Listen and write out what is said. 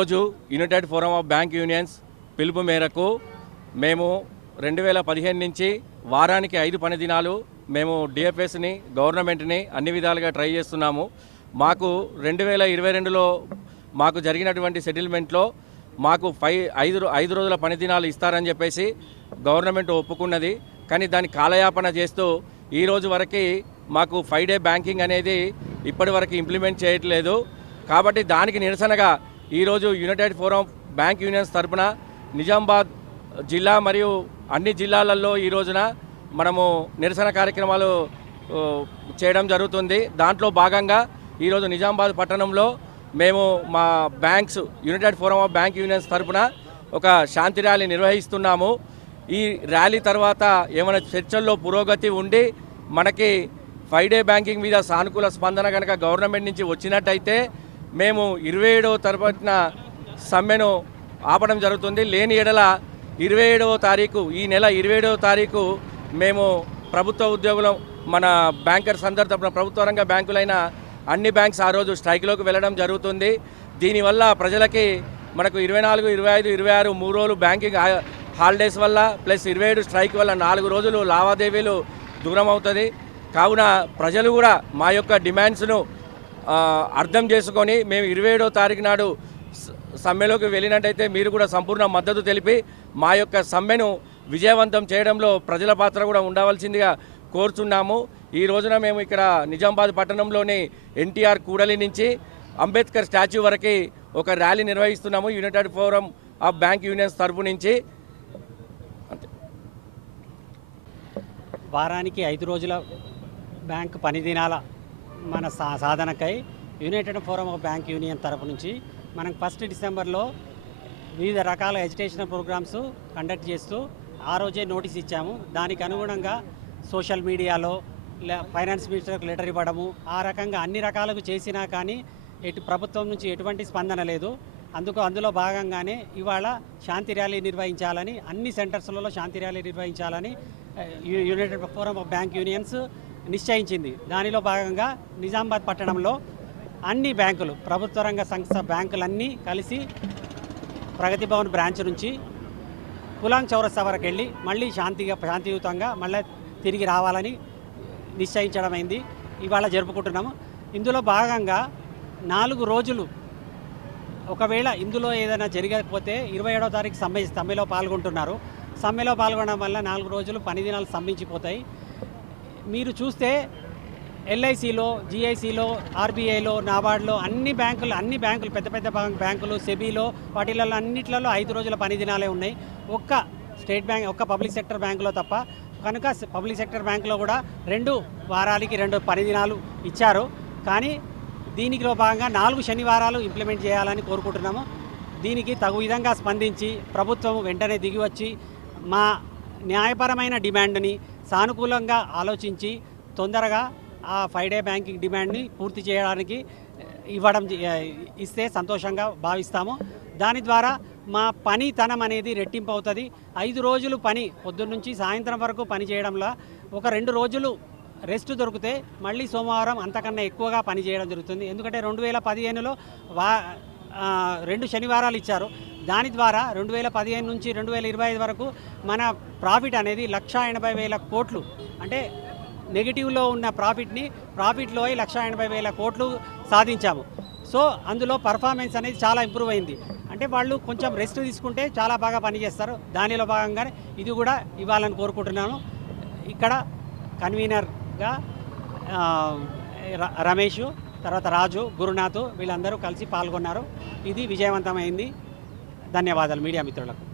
ఈరోజు United forum of bank unions పిలుపు మేరకు మేము 2015 నుంచి వారానికి 5 పని దినాలు మేము డిఎఫ్ఎస్ని గవర్నమెంట్ని అన్ని విధాలుగా ట్రై చేస్తున్నాము. మాకు 2022లో మాకు జరిగినటువంటి సెటిల్మెంట్లో మాకు 5 రోజుల పని దినాలు ఇస్తారని చెప్పేసి గవర్నమెంట్ ఒప్పుకున్నది. కానీ దాన్ని కాలయాపన చేస్తూ ఈ రోజు వరకు మాకు 5 డే బ్యాంకింగ్ అనేది ఇప్పటి వరకు ఇంప్లిమెంట్ చేయట్లేదు. కాబట్టి దానికి నిరసనగా ఈరోజు యునైటెడ్ ఫోరం బ్యాంక్ యూనియన్స్ తరఫున నిజామాబాద్ జిల్లా మరియు అన్ని జిల్లాలలో ఈ రోజున మనము నిరసన కార్యక్రమాలు చేయడం జరుగుతుంది. దాంట్లో భాగంగా ఈరోజు నిజామాబాద్ పట్టణంలో మేము మా banks United forum of bank unions తరఫున ఒక శాంతి ర్యాలీ నిర్వహిస్తున్నాము. ఈ ర్యాలీ తర్వాత ఏమైనా చర్చల్లో పురోగతి ఉండి మనకి 5 డే బ్యాంకింగ్ మీద సానుకూల స్పందన కనుక గవర్నమెంట్ నుంచి వచ్చినట్టయితే మేము 27వ తరపున సమ్మెను ఆపడం జరుగుతుంది. లేని ఎడల 27వ తారీఖు ఈ నెల 27వ తారీఖు మేము ప్రభుత్వ ఉద్యోగులం మన బ్యాంకర్స్ అందరి తరపున ప్రభుత్వ రంగ బ్యాంకులైన అన్ని బ్యాంక్స్ ఆ రోజు స్ట్రైక్లోకి వెళ్ళడం జరుగుతుంది. దీనివల్ల ప్రజలకి మనకు 24, 25, 26 3 రోజులు బ్యాంకింగ్ హాలిడేస్ వల్ల ప్లస్ 27 స్ట్రైక్ వల్ల 4 రోజులు లావాదేవీలు దూరం అవుతుంది. కావున ప్రజలు కూడా మా యొక్క డిమాండ్స్ను అర్థం చేసుకొని మేము 27వ తారీఖు నాడు సమ్మెలోకి వెళ్ళినట్టయితే మీరు కూడా సంపూర్ణ మద్దతు తెలిపి మా యొక్క సమ్మెను విజయవంతం చేయడంలో ప్రజల పాత్ర కూడా ఉండవలసిందిగా కోరుచున్నాము. ఈ రోజున మేము ఇక్కడ నిజామాబాద్ పట్టణంలోని ఎన్టీఆర్ కూడలి నుంచి అంబేద్కర్ స్టాచ్యూ వరకు ఒక ర్యాలీ నిర్వహిస్తున్నాము united forum of bank unions తరఫు నుంచి. వారానికి 5 రోజుల బ్యాంక్ పని దినాల మన సాధనకై united forum of bank union తరపు నుంచి మనం 1 డిసెంబర్లో వివిధ రకాల ఎడ్యుకేషనల్ ప్రోగ్రామ్స్ కండక్ట్ చేస్తూ ఆ రోజే నోటీస్ ఇచ్చాము. దానికి అనుగుణంగా సోషల్ మీడియాలో ఫైనాన్స్ మినిస్టర్కి లెటర్ ఇవ్వడము ఆ రకంగా అన్ని రకాలకు చేసినా కానీ ప్రభుత్వం నుంచి ఎటువంటి స్పందన లేదు. అందులో భాగంగానే ఇవాళ శాంతి ర్యాలీ నిర్వహించాలని అన్ని సెంటర్స్లలో శాంతి ర్యాలీ నిర్వహించాలని united forum of bank unions నిశ్చయించింది. దానిలో భాగంగా నిజామాబాద్ పట్టణంలో అన్ని బ్యాంకులు ప్రభుత్వ రంగ సంస్థ బ్యాంకులన్నీ కలిసి ప్రగతి భవన్ బ్రాంచ్ నుంచి పులాంగ్ చౌరస్తా వరకు వెళ్ళి మళ్ళీ శాంతియుతంగా మళ్ళీ తిరిగి రావాలని నిశ్చయించడమైంది. ఇవాళ జరుపుకుంటున్నాము. ఇందులో భాగంగా 4 రోజులు ఒకవేళ ఇందులో ఏదైనా జరగకపోతే 27వ తారీఖు సమ్మెలో పాల్గొంటున్నారు. సమ్మెలో పాల్గొనడం వల్ల 4 రోజులు పని దినాలు స్తంభించిపోతాయి. మీరు చూస్తే ఎల్ఐసిలో, జిఐసిలో, ఆర్బీఐలో, నాబార్డ్లో అన్ని బ్యాంకులు పెద్ద పెద్ద బ్యాంకులు, సెబీలో వాటిలలో అన్నిట్లలో 5 రోజుల పని దినాలే ఉన్నాయి. ఒక్క స్టేట్ బ్యాంక్, ఒక్క పబ్లిక్ సెక్టర్ బ్యాంకులో తప్ప. కనుక పబ్లిక్ సెక్టర్ బ్యాంకులో కూడా 2 వారాలకి 2 పని దినాలు ఇచ్చారు. కానీ దీనిలో భాగంగా 4 శనివారాలు ఇంప్లిమెంట్ చేయాలని కోరుకుంటున్నాము. దీనికి తగు విధంగా స్పందించి ప్రభుత్వం వెంటనే దిగివచ్చి మా న్యాయపరమైన డిమాండ్ని సానుకూలంగా ఆలోచించి తొందరగా ఆ 5 డే బ్యాంకింగ్ డిమాండ్ని పూర్తి చేయడానికి ఇస్తే సంతోషంగా భావిస్తాము. దాని ద్వారా మా పనితనం అనేది రెట్టింపు అవుతుంది. 5 రోజులు పని పొద్దున్నుంచి సాయంత్రం వరకు పని చేయడంలో ఒక 2 రోజులు రెస్ట్ దొరికితే మళ్ళీ సోమవారం అంతకన్నా ఎక్కువగా పని చేయడం జరుగుతుంది. ఎందుకంటే 2015లో 2 శనివారాలు ఇచ్చారు. దాని ద్వారా 2015 నుంచి 2025 వరకు మన ప్రాఫిట్ అనేది 1,80,000 కోట్లు, అంటే నెగిటివ్లో ఉన్న ప్రాఫిట్లో 1,80,000 కోట్లు సాధించాము. సో అందులో పర్ఫార్మెన్స్ అనేది చాలా ఇంప్రూవ్ అయింది. అంటే వాళ్ళు కొంచెం రెస్ట్ తీసుకుంటే చాలా బాగా పనిచేస్తారు. దానిలో భాగంగానే ఇది కూడా ఇవ్వాలని కోరుకుంటున్నాను. ఇక్కడ కన్వీనర్గా రమేష్, తర్వాత రాజు, గురునాథ్ వీళ్ళందరూ కలిసి పాల్గొన్నారు. ఇది విజయవంతమైంది. ధన్యవాదాలు మీడియా మిత్రులకు.